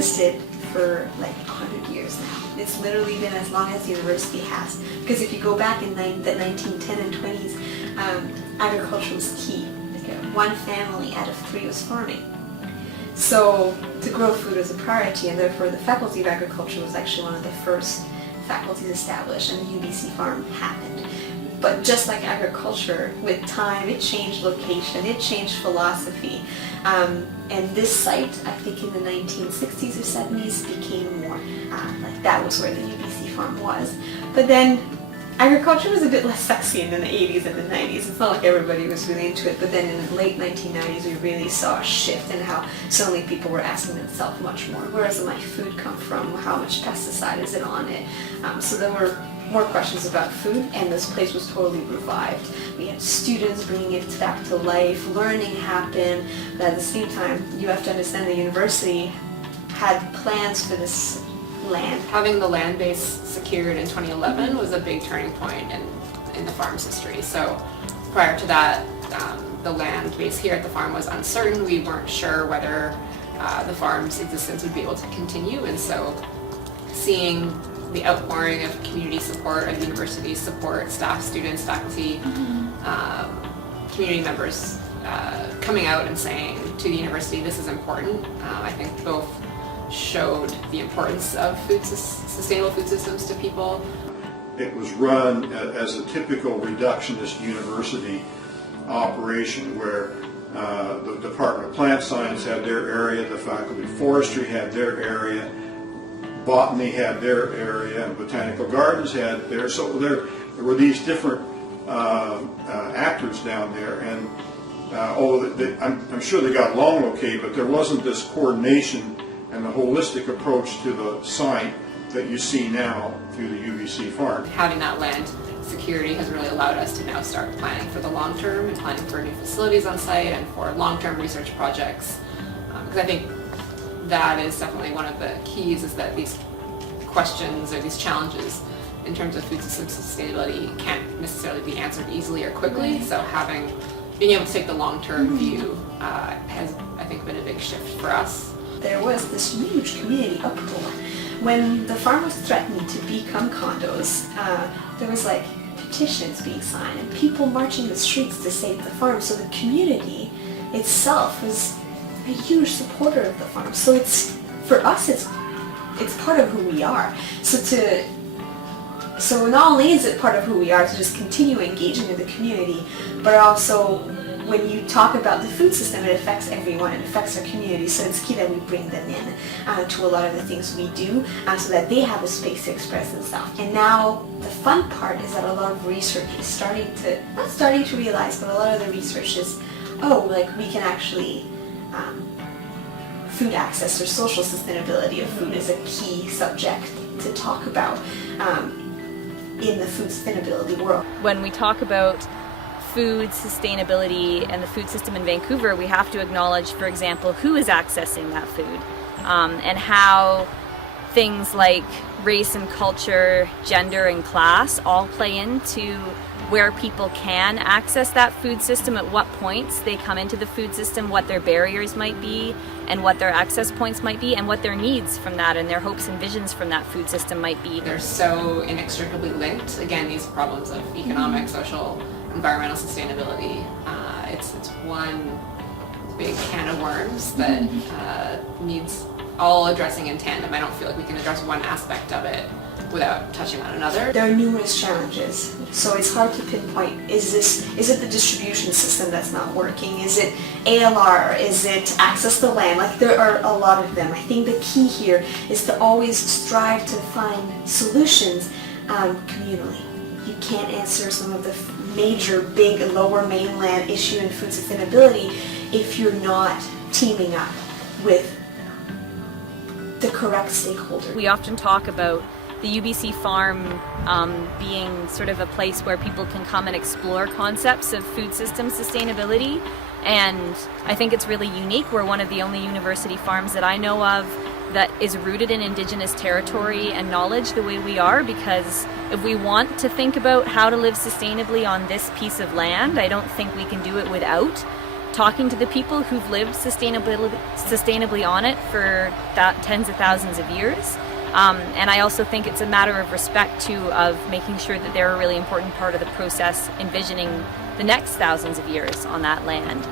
existed for like 100 years now. It's literally been as long as the university has. Because if you go back in the 1910 and 20s, agriculture was key. Like one family out of 3 was farming. So to grow food was a priority, and therefore the Faculty of Agriculture was actually one of the first faculties established, and the UBC Farm happened. But just like agriculture, with time it changed location, it changed philosophy. And this site, I think in the 1960s or 70s, became more like that was where the UBC Farm was. But then agriculture was a bit less sexy in the 80s and the 90s. It's not like everybody was really into it, but then in the late 1990s we really saw a shift in how suddenly people were asking themselves much more, where does my food come from, how much pesticide is it on it? So there were more questions about food, and this place was totally revived. We had students bringing it back to life, learning happened, but at the same time you have to understand the university had plans for this land. Having the land base secured in 2011 was a big turning point in the farm's history. So prior to that, the land base here at the farm was uncertain. We weren't sure whether the farm's existence would be able to continue, and so seeing the outpouring of community support, of university support, staff, students, faculty, community members coming out and saying to the university, this is important, I think both showed the importance of sustainable food systems to people. It was run as a typical reductionist university operation where the Department of Plant Science had their area, the Faculty of Forestry had their area, Botany had their area, and Botanical Gardens had theirs. So there were these different actors down there, and although I'm sure they got along okay, but there wasn't this coordination and the holistic approach to the site that you see now through the UBC Farm. Having that land security has really allowed us to now start planning for the long term and planning for new facilities on site and for long-term research projects. Because I think that is definitely one of the keys, is that these questions or these challenges in terms of food system sustainability can't necessarily be answered easily or quickly. So being able to take the long-term view has, I think, been a big shift for us. There was this huge community uproar. When the farm was threatening to become condos, there was like petitions being signed and people marching the streets to save the farm. So the community itself was a huge supporter of the farm. So for us it's part of who we are. So not only is it part of who we are to just continue engaging in the community, but also when you talk about the food system, it affects everyone, it affects our community, so it's key that we bring them in to a lot of the things we do so that they have a space to express themselves. And now the fun part is that a lot of research is not starting to realize, but a lot of the research is, like we can actually, food access or social sustainability of food is a key subject to talk about in the food sustainability world. When we talk about food sustainability and the food system in Vancouver, we have to acknowledge, for example, who is accessing that food, and how things like race and culture, gender and class all play into where people can access that food system, at what points they come into the food system, what their barriers might be, and what their access points might be, and what their needs from that and their hopes and visions from that food system might be. They're so inextricably linked. Again, these problems of economic, social, environmental sustainability. It's one big can of worms that needs all addressing in tandem. I don't feel like we can address one aspect of it without touching on another. There are numerous challenges, so it's hard to pinpoint, is it the distribution system that's not working? Is it ALR? Is it access to land? Like, there are a lot of them. I think the key here is to always strive to find solutions communally. You can't answer some of the major, big, lower mainland issue in food sustainability if you're not teaming up with the correct stakeholders. We often talk about the UBC Farm being sort of a place where people can come and explore concepts of food system sustainability, and I think it's really unique. We're one of the only university farms that I know of that is rooted in Indigenous territory and knowledge the way we are, because if we want to think about how to live sustainably on this piece of land, I don't think we can do it without talking to the people who've lived sustainably on it for tens of thousands of years. And I also think it's a matter of respect too, of making sure that they're a really important part of the process, envisioning the next thousands of years on that land.